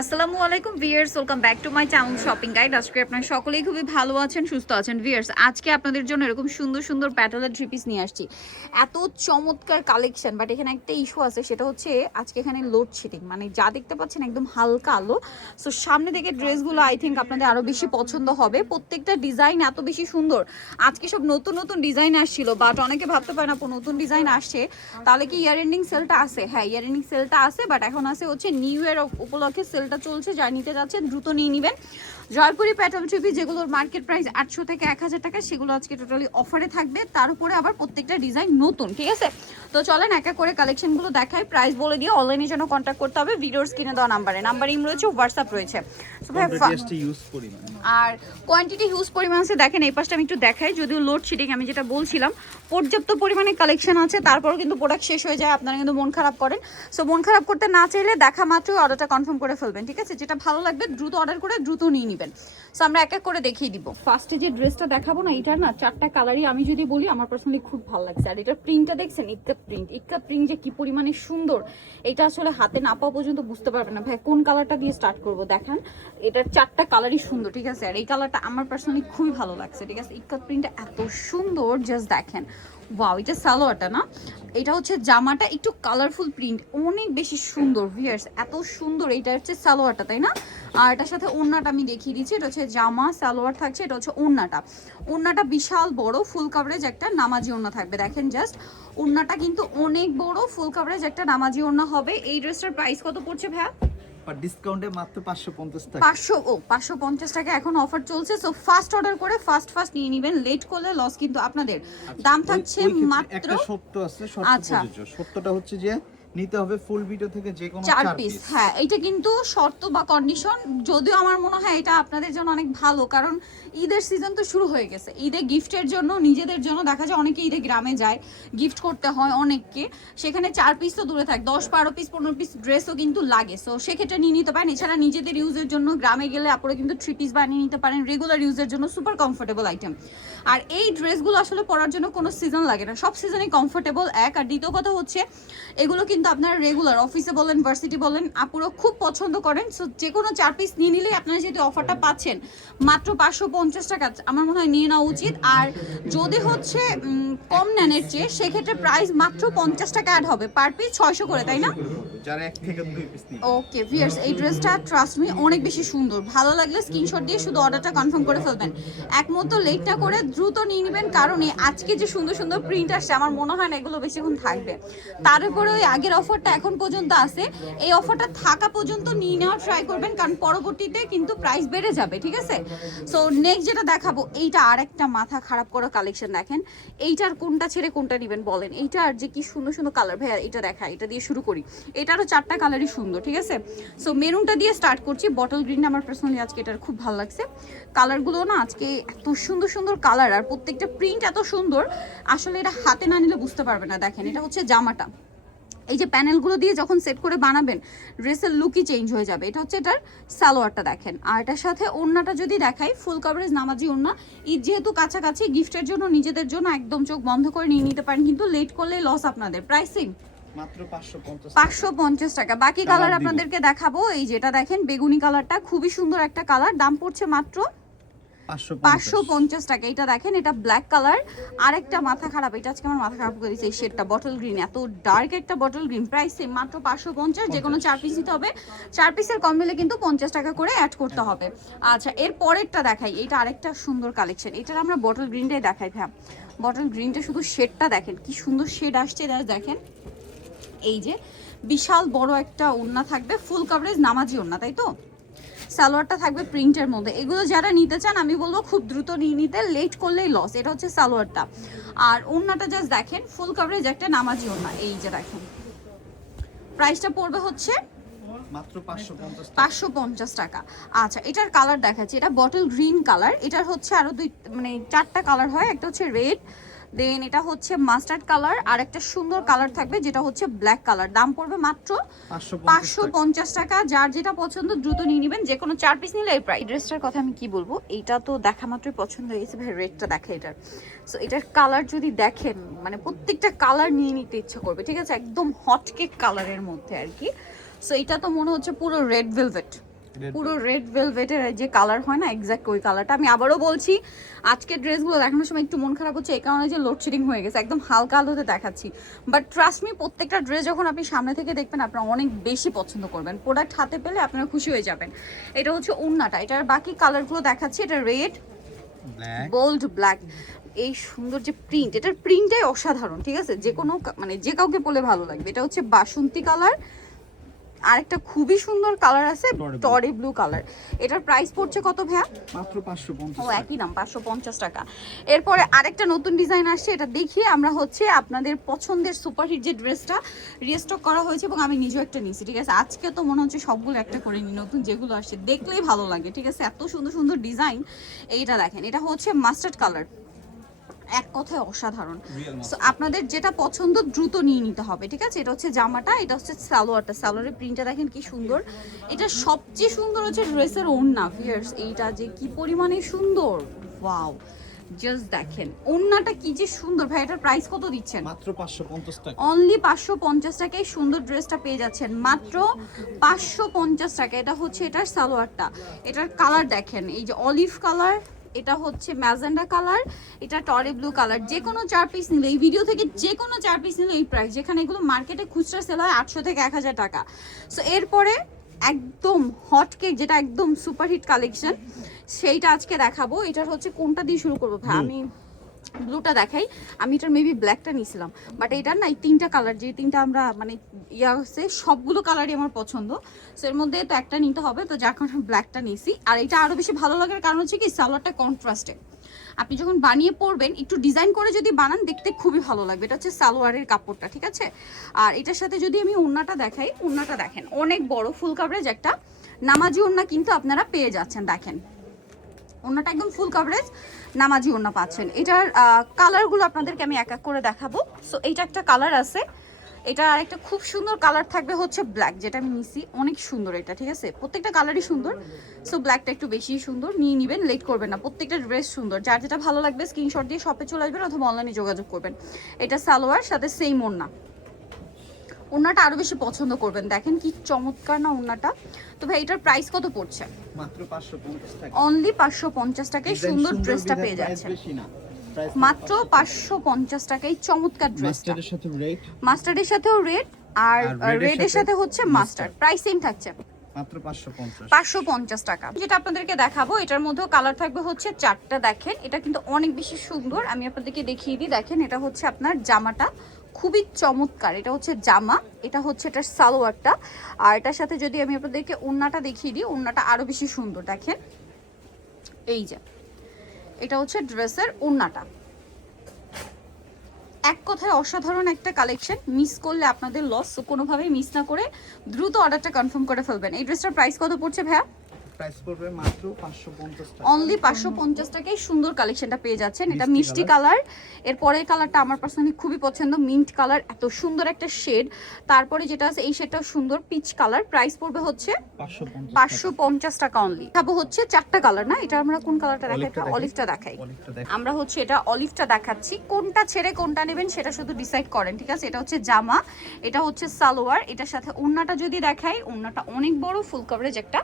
আসসালামু আলাইকুম viewers, welcome back to my channel shopping guide. আজকে আপনারা সকলেই খুবই ভালো আছেন, সুস্থ আছেন। ভিউয়ার্স, আজকে আপনাদের জন্য এরকম সুন্দর সুন্দর প্যাটেলের থ্রি পিস নিয়ে আসছি। এত চমৎকার কালেকশন, বাট এখানে একটা ইস্যু আছে, সেটা হচ্ছে আজকে এখানে লোডশেডিং, মানে যা দেখতে পাচ্ছেন একদম হালকা আলো। সো সামনে থেকে ড্রেসগুলো আই থিঙ্ক আপনাদের আরও বেশি পছন্দ হবে। প্রত্যেকটা ডিজাইন এত বেশি সুন্দর। আজকে সব নতুন নতুন ডিজাইন আসছিল, বাট অনেকে ভাবতে পারেন আপু নতুন ডিজাইন আসছে তাহলে কি ইয়ার এন্ডিং সেলটা আছে? হ্যাঁ, ইয়ার এন্ডিং সেলটা আছে, বাট এখন আছে হচ্ছে নিউ ইয়ার উপলক্ষে সেলটা চলছে। যা নিতে যাচ্ছেন দ্রুত নিয়ে নেবেন। জয়পুরি প্যাটার্ন থ্রি পিস যেগুলোর মার্কেট প্রাইস 800 থেকে 1000 টাকা, সেগুলো আজকে টোটালি অফারে থাকবে। তার উপরে আবার প্রত্যেকটা ডিজাইন নতুন, ঠিক আছে? তো চলেন এক এক করে কালেকশনগুলো দেখাই, প্রাইস বলে দিয়ে অনলাইনে জন্য কন্ট্যাক্ট করতে হবে ভিডিওর স্ক্রিনে দেওয়া নাম্বার ইম রয়েছে, হোয়াটসঅ্যাপ রয়েছে। আর কোয়ান্টিটি হিউজ পরিমাণ আছে। দেখেন এই পাশটা আমি একটু দেখাই, যদিও লোডশেডিং আমি যেটা বলছিলাম পর্যাপ্ত পরিমাণে কালেকশন আছে, তারপরও কিন্তু প্রোডাক্ট শেষ হয়ে যায়, আপনারা কিন্তু মন খারাপ করেন। সো মন খারাপ করতে না চাইলে দেখা মাত্রই অর্ডারটা কনফার্ম করে ফেলবেন, ঠিক আছে? যেটা ভালো লাগবে দ্রুত অর্ডার করে দ্রুত নিয়ে নেবেন। সো আমরা এক এক করে দেখিয়ে দিব। ফার্স্টে যে ড্রেসটা দেখাবো না, এটার না চারটা কালারই আমি যদি বলি আমার পার্সোনালি খুব ভালো লাগছে। আর এটার প্রিন্টটা দেখছেন, ইক্কা প্রিন্ট যে কি পরিমাণে সুন্দর, এটা আসলে হাতে না পাওয়া পর্যন্ত বুঝতে পারবেন না। ভাই কোন কালারটা দিয়ে স্টার্ট করব? দেখান, এটার চারটা কালারই সুন্দর, ঠিক আছে? আর এই কালারটা আমার পার্সোনালি খুবই ভালো লাগছে, ঠিক আছে? ইক্কা প্রিন্টটা এত সুন্দর, জাস্ট দেখেন। ওয়াও, এটা সালোয়ারটা না, এটা হচ্ছে জামাটা একটু কালারফুল প্রিন্ট, অনেক বেশি সুন্দর। ভিউয়ার্স, এত সুন্দর। এটা হচ্ছে সালোয়ারটা, তাই না? আর এটার সাথে ওড়নাটা আমি দেখিয়ে দিচ্ছি। এটা হচ্ছে জামা, সালোয়ার থাকছে, এটা হচ্ছে ওড়নাটা বিশাল বড় ফুল কভারেজ একটা নামাজি ওড়না থাকবে। দেখেন জাস্ট, ওড়নাটা কিন্তু অনেক বড় ফুল কভারেজ একটা নামাজি ওড়না হবে। এই ড্রেসটার প্রাইস কত পড়ছে ভাইয়া? আর ডিসকাউন্টে মাত্র 550 টাকা। 550 টাকা এখন অফার চলছে। সো ফার্স্ট অর্ডার করে ফার্স্ট নিয়ে নেবেন, লেট করলে লস কিন্তু আপনাদের। দাম থাকছে মাত্র একটা শর্ত আছে, শর্ত আচ্ছা, প্রযোজ্য। শর্তটা হচ্ছে যে নিতে হবে ফুল ভিডিও থেকে যে কোনো 4 4 পিস। পিস। হ্যাঁ, এটা কিন্তু শর্ত বা কন্ডিশন, যদিও আমার মনে হয় এটা আপনাদের জন্য অনেক ভালো, কারণ ঈদের সিজন তো শুরু হয়ে গেছে। ঈদে গিফটের জন্য, নিজেদের জন্য দেখা যায় অনেকে ঈদে গ্রামে যায়, গিফট করতে হয় অনেককে, সেখানে 4 পিস তো দূরে থাক, 10-12 পিস 15 পিস ড্রেসও কিন্তু লাগে। সো সেক্ষেত্রে নিয়ে নিতে পারেন। এছাড়া নিজেদের ইউজের জন্য গ্রামে গেলে আপনারা কিন্তু 3 পিস বানিয়ে নিতে পারেন, রেগুলার ইউজের জন্য সুপার কমফোর্টেবল আইটেম। আর এই ড্রেসগুলো আসলে পরার জন্য কোনো সিজন লাগে না, সব সিজনে কমফোর্টেবল। এক, আর দ্বিতীয় কথা হচ্ছে এগুলো কিন্তু আপনারা রেগুলার অফিসে বলেন, ভার্সিটি বলেন, আপুরা খুব পছন্দ করেন। সো যে কোনো 4 পিস নিয়ে নিলেই আপনারা যদি অফারটা পাচ্ছেন মাত্র 550 টাকা, আমার মনে হয় নিয়ে নেওয়া উচিত। আর যদি হচ্ছে কম নেন এর চেয়ে, সেক্ষেত্রে প্রাইস মাত্র 50 টাকা অ্যাড হবে, পার পিস 600 করে, তাই না? যারা 1 থেকে 2 পিস নিবে। ওকে ভিউয়ার্স, এই ড্রেসটা ট্রাস্ট মি অনেক বেশি সুন্দর। ভালো লাগলে স্ক্রিনশট দিয়ে শুধু অর্ডারটা কনফার্ম করে ফেলবেন। এক মুহূর্ত লেট না করে দ্রুত নিয়ে নেবেন, কারণ আজকে যে সুন্দর সুন্দর প্রিন্ট আসছে আমার মনে হয় না এগুলো বেশিক্ষণ থাকবে। তার উপরে ওই আগের অফারটা এখন পর্যন্ত আছে, এই অফারটা থাকা পর্যন্ত নিয়ে নেওয়ার ট্রাই করবেন, কারণ পরবর্তীতে কিন্তু প্রাইস বেড়ে যাবে, ঠিক আছে? সো নেক্সট যেটা দেখাবো, এইটা আরেকটা মাথা খারাপ করা কালেকশন। দেখেন এইটার কোনটা ছেড়ে কোনটা নেবেন বলেন? এইটার যে কি সুন্দর সুন্দর কালার। ভাইয়া এটা দেখা, এটা দিয়ে শুরু করি। এটারও 4টা কালারই সুন্দর, ঠিক আছে? সো মেরুনটা দিয়ে স্টার্ট করছি। বটল গ্রিনটা আমার পার্সোনালি আজকে এটার খুব ভালো লাগছে। কালারগুলো না আজকে এত সুন্দর সুন্দর কালার, আর প্রত্যেকটা প্রিন্ট এত সুন্দর, আসলে এটা হাতে না নিলে বুঝতে পারবে না। দেখেন এটা হচ্ছে জামাটা, এই যে প্যানেলগুলো দিয়ে যখন সেট করে বানাবেন ড্রেসের লুকই চেঞ্জ হয়ে যাবে। এটা হচ্ছে এটার সালোয়ারটা দেখেন। আর এটার সাথে ওড়নাটা যদি দেখাই, ফুল কভারেজ নামাজি ওড়না। ঈদ যেহেতু কাছাকাছি, গিফটের জন্য, নিজেদের জন্য একদম চোখ বন্ধ করে নিয়ে নিতে পারেন, কিন্তু লেট করলে লস আপনাদের। প্রাইসিং মাত্র 550 টাকা। বাকি কালার আপনাদেরকে দেখাবো। এই যেটা দেখেন বেগুনি কালারটা, খুবই সুন্দর একটা কালার, দাম পড়ছে মাত্র 550 টাকা। এটা দেখেন, এটা ব্ল্যাক কালার। আরেকটা মাথা খারাপ, এটা আজকে আমার মাথা খারাপ করে দিয়েছে, এই শেডটা বটল গ্রিন, এত ডার্ক একটা বটল গ্রিন। প্রাইস সেম, মাত্র 550। যে কোনো 4 পিস নিতে হবে, 4 পিসের কম হলে কিন্তু 50 টাকা করে অ্যাড করতে হবে। আচ্ছা, এর পরেরটা দেখাই, এটা আরেকটা সুন্দর কালেকশন। এটার আমরা বটল গ্রিনটাই দেখাই। ভ্যাম, বটল গ্রিনটা শুধু শেডটা দেখেন, কি সুন্দর শেড আসছে। দেখেন এই যে বিশাল বড় একটা ওড়না থাকবে, ফুল কভারেজ নামাজি ওড়না, তাই তো? সালোয়ারটা থাকবে প্রিন্টের মধ্যে। এগুলো যারা নিতে চান আমি বলবো খুব দ্রুত নিয়ে নিতে, লেট করলেই লস। এটা হচ্ছে সালোয়ারটা। আর ওড়নাটা জাস্ট দেখেন, ফুল কভারেজ একটা নামাজি ওড়না। এই যে দেখেন, প্রাইসটা পড়বে হচ্ছে মাত্র 550 টাকা। আচ্ছা, এটার কালার দেখাচ্ছি, এটা বটল গ্রিন কালার। এটার হচ্ছে আরো 4টা কালার হয়, একটা হচ্ছে রেড, দেন এটা হচ্ছে মাস্টার্ড কালার, আর একটা সুন্দর কালার থাকবে যেটা হচ্ছে ব্ল্যাক কালার। দাম পড়বে মাত্র 550 টাকা। যার যেটা পছন্দ দ্রুত নিয়ে নেবেন, যে কোনো 4 পিস নিলে এই প্রাইস। ড্রেসটার কথা আমি কি বলবো, এইটা তো দেখা মাত্রই পছন্দ হয়ে গেছে। ভাই রেডটা দেখে এটার, সো এটার কালার যদি দেখেন, মানে প্রত্যেকটা কালার নিয়ে নিতে ইচ্ছা করবে, ঠিক আছে? একদম হট কেক কালারের মধ্যে আর কি। সো এটা তো মনে হচ্ছে পুরো রেড ভেলভেট, পুরো রেড ভেলভেটের যে কালার হয় না, এক্স্যাক্ট ওই কালারটা। আমি আবারও বলছি, আজকের ড্রেসগুলো দেখানোর সময় একটু মন খারাপ হচ্ছে এই কারণে যে লোডশেডিং হয়ে গেছে, একদম হালকা আলোতে দেখাচ্ছি। বাট ট্রাস্ট মি, প্রত্যেকটা ড্রেস যখন আপনি সামনে থেকে দেখবেন আপনারা অনেক বেশি পছন্দ করবেন, প্রোডাক্ট হাতে পেলে আপনারা খুশি হয়ে যাবেন। এটা হচ্ছে ওড়নাটা, এটার বাকি কালারগুলো দেখাচ্ছি। এটা রেড, বোল্ড ব্ল্যাক, এই সুন্দর যে প্রিন্ট, এটার প্রিন্টটাই অসাধারণ, ঠিক আছে? যে কোনো মানে যে কাউকে পরলে ভালো লাগবে। এটা হচ্ছে বাসন্তী কালার, আরেকটা খুবই সুন্দর কালার আছে টরি ব্লু কালার। এটার প্রাইস পড়ছে কত ভাইয়া? মাত্র 550 ও একই দাম, 550 টাকা। এরপরে আরেকটা নতুন ডিজাইন আসছে, এটা দেখিয়ে আমরা হচ্ছে আপনাদের পছন্দের সুপারহিট যে ড্রেসটা রিস্টক করা হয়েছে, এবং আমি নিজেও একটা নিয়েছি, ঠিক আছে? আজকে তো মনে হচ্ছে সবগুলো একটা করে নিই, নতুন যেগুলো আসছে দেখলেই ভালো লাগে, ঠিক আছে? এত সুন্দর সুন্দর ডিজাইন। এইটা দেখেন, এটা হচ্ছে মাস্টার্ড কালার, এক কথায় অসাধারণ। সো আপনাদের যেটা পছন্দ দ্রুত নিয়ে নিতে হবে, ঠিক আছে? এটা হচ্ছে জামাটা, এটা হচ্ছে সালোয়ারটা। সালোয়ারের প্রিন্টটা দেখেন কি সুন্দর। এটা সবচেয়ে সুন্দর হচ্ছে ড্রেসের ওড়না, ভিউয়ার্স এইটা যে কি পরিমাণে সুন্দর, ওয়াও! জাস্ট দেখেন ওড়নাটা কি যে সুন্দর। ভাই এটার প্রাইস কত দিচ্ছেন? মাত্র 550 টাকা। অনলি 550 টাকায় সুন্দর ড্রেসটা পেয়ে যাচ্ছেন, মাত্র 550 টাকা। এটা হচ্ছে এটার সালোয়ারটা, এটার কালার দেখেন, এই যে অলিভ কালার, এটা হচ্ছে ম্যাজেন্ডা কালার, এটা টরি ব্লু কালার। যে কোনো 4 পিস নিলে, এই ভিডিও থেকে যে কোনো 4 পিস নিলে এই প্রাইস, যেখানে এগুলো মার্কেটে খুচরা সেল হয় 800 থেকে 1000 টাকা। সো এরপরে একদম হট কেক, যেটা একদম সুপারহিট কালেকশন, সেইটা আজকে দেখাবো। এটার হচ্ছে কোনটা দিয়ে শুরু করবো ভাই? আমি ব্লুটা দেখাই। আমি এটার মেবি ব্ল্যাকটা নিয়েছিলাম, বাট এটার না এই তিনটা কালার, যে তিনটা আমরা মানে ইয়া হচ্ছে, সবগুলো কালারই আমার পছন্দ। সো এর মধ্যে তো একটা নিতে হবে, তো যার কারণে ব্ল্যাকটা নিয়েছি। আর এটা আরও বেশি ভালো লাগার কারণ হচ্ছে কি, সালোয়ারটা কন্ট্রাস্টে, আপনি যখন বানিয়ে পরবেন একটু ডিজাইন করে যদি বানান, দেখতে খুবই ভালো লাগবে। এটা হচ্ছে সালোয়ারের কাপড়টা, ঠিক আছে? আর এটার সাথে যদি আমি ওড়নাটা দেখাই, ওড়নাটা দেখেন অনেক বড় ফুল কাভারেজ একটা নামাজি ওড়না কিন্তু আপনারা পেয়ে যাচ্ছেন। দেখেন ওড়নাটা একদম ফুল কাভারেজ নামাজি ওড়না পাচ্ছেন। এটার কালারগুলো আপনাদেরকে আমি এক এক করে দেখাবো। সো এইটা একটা কালার আছে, এটা আরেকটা খুব সুন্দর কালার থাকবে হচ্ছে ব্ল্যাক, যেটা আমি নিছি, অনেক সুন্দর এটা, ঠিক আছে? প্রত্যেকটা কালারই সুন্দর। সো ব্ল্যাকটা একটু বেশি সুন্দর, নিয়ে নেবেন, লেট করবেন না। প্রত্যেকটা ড্রেস সুন্দর, যার যেটা ভালো লাগবে স্ক্রিনশট দিয়ে শপে চলে আসবেন অথবা অনলাইনে যোগাযোগ করবেন। এটা সালোয়ার, সাথে সেম ওড়না। ওড়নাটা আরো বেশি পছন্দ করবেন, দেখেন কি চমৎকার না ওড়নাটা। তো ভাই এটার প্রাইস কত পড়ছে? মাত্র 550 টাকা। অনলি 550 টাকায় সুন্দর ড্রেসটা পেয়ে যাচ্ছেন, মাত্র 550 টাকায় চমৎকার ড্রেসটা। মাস্টার্ডের সাথে রেড, মাস্টার্ডের সাথেও রেড, আর রেডের সাথে হচ্ছে মাস্টার্ড। প্রাইস সেম থাকছে, মাত্র 550। 550 টাকা। যেটা আপনাদেরকে দেখাবো, এটার মধ্যেও কালার থাকবে হচ্ছে 4টা। দেখেন এটা কিন্তু অনেক বেশি সুন্দর, আমি আপনাদেরকে দেখিয়ে দিই। দেখেন এটা হচ্ছে আপনার জামাটা, খুবই চমৎকার। এটা হচ্ছে জামা, এটা হচ্ছে এটার সালোয়ারটা, আর এটার সাথে যদি আমি আপনাদেরকে ওড়নাটা দেখিয়ে দিই, ওড়নাটা আরো বেশি সুন্দর। দেখেন এই যে এটা হচ্ছে ড্রেসের ওড়নাটা, এক কথায় অসাধারণ একটা কালেকশন। মিস করলে আপনাদের লস, কোনোভাবেই মিস না করে দ্রুত অর্ডারটা কনফার্ম করে ফেলবেন। এই ড্রেসটার প্রাইস কত পড়ছে ভাইয়া? প্রাইস পড়বে মাত্র 550 টাকা। অনলি 550 টাকায় সুন্দর কালেকশনটা পেয়ে যাচ্ছেন। এটা মিষ্টি কালার, এর পরের কালারটা আমার পার্সোনালি খুবই পছন্দ, মিন্ট কালার, এত সুন্দর একটা শেড। তারপরে যেটা আছে এই শেডটাও সুন্দর, পিচ কালার। প্রাইস পড়বে হচ্ছে 550 টাকা অনলি। খাবো হচ্ছে 4টা কালার না, এটা আমরা কোন কালারটা দেখাই? অলিভটা দেখাই। আমরা হচ্ছে এটা অলিভটা দেখাচ্ছি, কোনটা ছেড়ে কোনটা নেবেন সেটা শুধু ডিসাইড করেন, ঠিক আছে? এটা হচ্ছে জামা, এটা হচ্ছে সালোয়ার, এটার সাথে ওড়নাটা যদি দেখাই, ওড়নাটা অনেক বড় ফুল কভারেজ একটা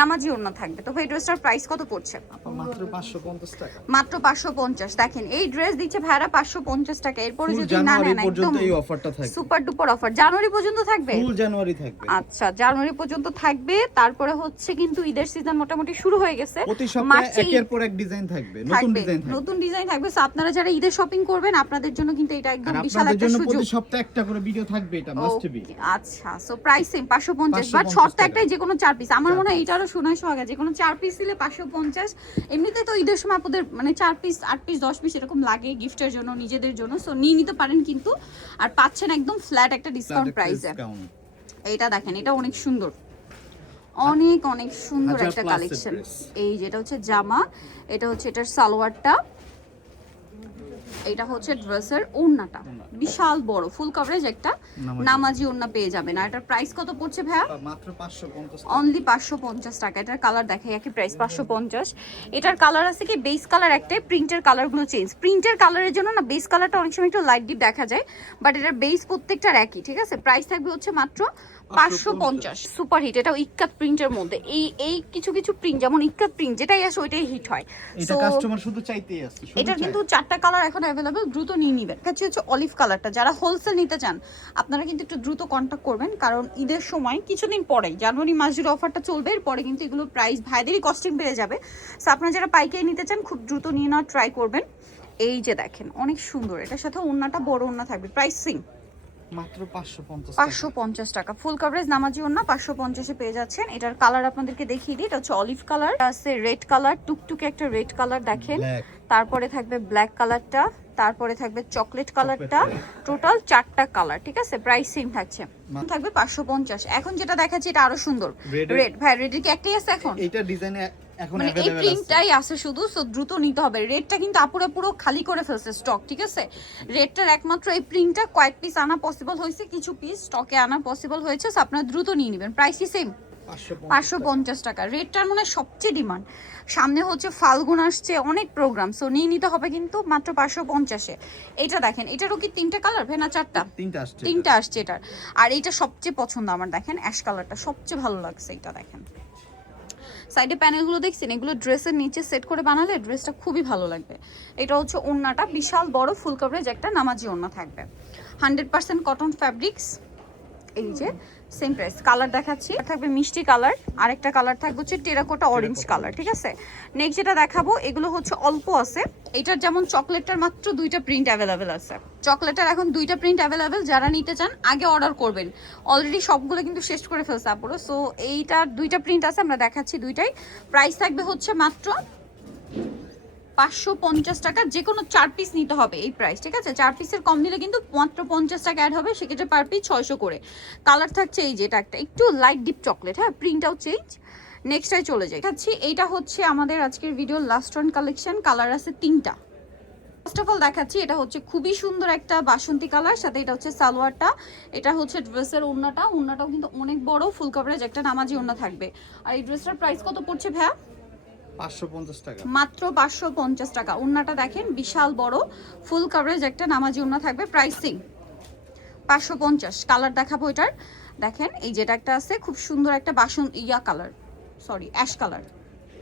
নামাজি ওড়না থাকবে। তো ভাই ড্রেসটার প্রাইস কত পড়ছে? মাত্র 550 টাকা। মাত্র 550। দেখেন এই ড্রেস দিচ্ছে ভাইরা 550 টাকা। এরপরে যদি না নেন, একদম এই অফারটা থাকবে, সুপার ডুপার অফার। জানুয়ারি পর্যন্ত থাকবে, ফুল জানুয়ারি থাকবে। আচ্ছা জানুয়ারি পর্যন্ত থাকবে। তারপরে হচ্ছে কিন্তু ঈদের সিজন মোটামুটি শুরু হয়ে গেছে, প্রতি সপ্তাহে একের পর এক ডিজাইন থাকবে, নতুন ডিজাইন থাকবে, নতুন ডিজাইন থাকবে। সো আপনারা যারা ঈদের শপিং করবেন, আপনাদের জন্য কিন্তু এটা একদম বিশাল আপনাদের একটা জন্য সুযোগ। প্রতি সপ্তাহে একটা করে ভিডিও থাকবে, এটা মাস্ট বি। আচ্ছা সো প্রাইস সেম 550, বাট শর্ত একটাই, যে কোনো 4 পিস। আমার মনে হয় এটারও শোনায় সোহাগা, যে কোনো 4 পিস দিলে 550। এমনিতে তো ঈদের সময় আপনাদের মানে 4 পিস 8 পিস 10 পিস এরকম লাগে গিফটের জন্য, নিজেদের জন্য। সো নিয়ে নিতে পারেন কিন্তু, আর পাচ্ছেন একদম ফ্ল্যাট একটা ডিসকাউন্ট প্রাইসে। এইটা দেখেন, এটা অনেক সুন্দর, অনেক অনেক সুন্দর একটা কালেকশন। এই যেটা হচ্ছে জামা, এটা হচ্ছে এটার সালোয়ারটা, এটা হচ্ছে ড্রেসের ওড়নাটা, বিশাল বড় ফুল কভারেজ একটা নামাজি ওড়না পেয়ে যাবেন। আর এটার প্রাইস কত পড়ছে ভাইয়া? মাত্র 550 অনলি 550 টাকা। এটার কালার দেখাই, একই প্রাইস 550। এটার কালার আছে কি বেস কালার একটাই, প্রিন্টের কালারগুলো চেঞ্জ। প্রিন্টের কালারের জন্য না বেস কালারটা অনেক সময় একটু লাইট ডিপ দেখা যায়, বাট এটার বেস প্রত্যেকটার একই, ঠিক আছে? প্রাইস থাকবে হচ্ছে মাত্র 550। সুপার হিট, এটা ইক্কাত প্রিন্টের মধ্যে। এই কিছু কিছু প্রিন্ট যেমন ইক্কাত প্রিন্ট যেটাই আসে ওইটাই হিট হয়। এটা কাস্টমার শুধু চাইতেই আছে। এটার কিন্তু 4টা কালার এখন অ্যাভেলেবল, দ্রুত নিয়ে নেবেন। কাছে হচ্ছে অলিভ কালারটা, যারা হোলসেল নিতে চান আপনারা কিন্তু একটু দ্রুত কন্ট্যাক্ট করবেন, কারণ ঈদের সময় কিছুদিন পরেই জানুয়ারি মাস জুড়ে অফারটা চলবে, এরপরে কিন্তু এগুলোর প্রাইস ভাইদেরই কস্টিং বেড়ে যাবে। সো আপনারা যারা পাইকারি নিতে চান খুব দ্রুত নিয়ে নেওয়ার ট্রাই করবেন। এই যে দেখেন অনেক সুন্দর, এটার সাথে ওড়নাটা বড় ওড়না থাকবে। প্রাইস সিং মাত্র 550 টাকা। ফুল কভারেজ নামাজি ওড়না 550 এ পেয়ে যাচ্ছেন। এটার কালার আপনাদেরকে দেখিয়ে দিই, এটা হচ্ছে অলিভ কালার, আছে রেড কালার, টুকটুকে একটা রেড কালার দেখেন, তারপরে থাকবে ব্ল্যাক কালারটা, তারপরে থাকবে চকলেট কালারটা, টোটাল 4টা কালার, ঠিক আছে? প্রাইস সেম থাকছে, থাকবে 550। এখন যেটা দেখাচ্ছি এটা আরো সুন্দর, রেড। ভাই রেড কি একটাই আছে এখন? এটা ডিজাইনে এখন মানে এই अवेलेबल আছে, প্রিন্টটাই আছে শুধু, সো দ্রুত নিতে হবে। রেডটা কিন্তু আপুরা পুরো খালি করে ফেলছে স্টক, ঠিক আছে? রেডটার একমাত্র এই প্রিন্টটা কয়েক পিস আনা পসিবল হয়েছে, কিছু পিস স্টকে আনা পসিবল হয়েছে, সো আপনারা দ্রুত নিয়ে নেবেন। প্রাইস কি সেম 550 টাকা। রেডটার মানে সবচেয়ে ডিমান্ড, সামনে হচ্ছে ফাল্গুন আসছে, অনেক প্রোগ্রাম, সো নিয়ে নিতে হবে কিন্তু মাত্র 550-এ। এটা দেখেন, এটারও কি 3টে কালার না 4টা? 3টা আসছে এটার। আর এইটা সবচেয়ে পছন্দ আমার, দেখেন অ্যাশ কালারটা সবচেয়ে ভালো লাগছে। এটা দেখেন সাইডে প্যানেলগুলো দেখছেন, এগুলো ড্রেসের নিচে সেট করে বানালে ড্রেসটা খুবই ভালো লাগবে। এটা হচ্ছে ওড়নাটা, বিশাল বড় ফুল কভারেজ একটা নামাজি ওড়না থাকবে, 100% কটন ফ্যাব্রিক্স। এই যে সেম প্রাইস। কালার দেখাচ্ছি, থাকবে মিষ্টি কালার, আরেকটা কালার থাকবে হচ্ছে টেরাকোটা অরেঞ্জ কালার, ঠিক আছে? নেক্সট যেটা দেখাবো এগুলো হচ্ছে অল্প আছে। এটার যেমন চকলেটটার মাত্র 2টা প্রিন্ট অ্যাভেলেবেল আছে, চকলেটের এখন 2টা প্রিন্ট অ্যাভেলেবেল, যারা নিতে চান আগে অর্ডার করবেন। অলরেডি সবগুলো কিন্তু শেষ করে ফেলছে আপুরো, সো এইটার 2টা প্রিন্ট আছে, আমরা দেখাচ্ছি 2টাই। প্রাইস থাকবে হচ্ছে মাত্র 550 টাকা। যে কোনো 4 পিস নিতে হবে এই প্রাইস, ঠিক আছে? 4 পিসের কম নিলে কিন্তু মাত্র 50 টাকা অ্যাড হবে, সেক্ষেত্রে পার পিস 600 করে। কালার থাকছে এই যে, এটা একটা একটু লাইট ডিপ চকলেট, হ্যাঁ, প্রিন্টটাও চেঞ্জ। নেক্সটটাই চলে যাই, দেখাচ্ছি এইটা হচ্ছে আমাদের আজকের ভিডিওর লাস্ট ওয়ান কালেকশন। কালার আছে 3টা। ফার্স্ট অফ অল দেখাচ্ছি, এটা হচ্ছে খুবই সুন্দর একটা বাসন্তী কালার, সাথে এটা হচ্ছে সালোয়ারটা, এটা হচ্ছে ড্রেসের ওড়নাটা। ওড়নাটাও কিন্তু অনেক বড় ফুল কভারেজ একটা নামাজি ওড়না থাকবে। আর এই ড্রেসটার প্রাইস কত পড়ছে ভাইয়া? 550 টাকা, মাত্র 550 টাকা। ওড়নাটা দেখেন বিশাল বড় ফুল কভারেজ একটা নামাজি ওড়না থাকবে, প্রাইসিং 550। কালার দেখাবো এটার, দেখেন এই যেটা একটা আছে খুব সুন্দর একটা কালার, সরি অ্যাশ কালার।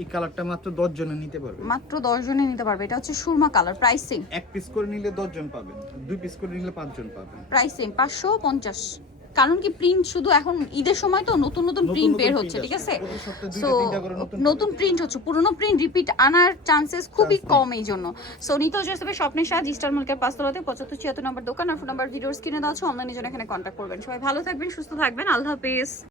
এই কালারটা মাত্র 10 জনে নিতে পারবে, মাত্র 10 জনে নিতে পারবে। এটা হচ্ছে সুরমা কালার, প্রাইসিং এক পিস করে নিলে 10 জন পাবেন, 2 পিস করে নিলে 5 জন পাবেন। প্রাইসিং 550। কারণ কি প্রিন্ট শুধু এখন ঈদের সময় তো নতুন নতুন প্রিন্ট বের হচ্ছে, ঠিক আছে? সো নতুন প্রিন্ট হচ্ছে, পুরনো প্রিন্ট রিপিট আনার চান্সেস খুবই কম, এই জন্য। সো নিতে হিসেবে স্বপ্নের সাজ ইস্টার মার্কেট 5তলাতে 7576 নম্বর দোকান, আর ফোন নাম্বার ভিডিওর স্ক্রিনে দেওয়া আছে। অনলাইনে জন্য এখানে কন্ট্যাক্ট করবেন। সবাই ভালো থাকবেন, সুস্থ থাকবেন, আল্লাহ হাফেজ।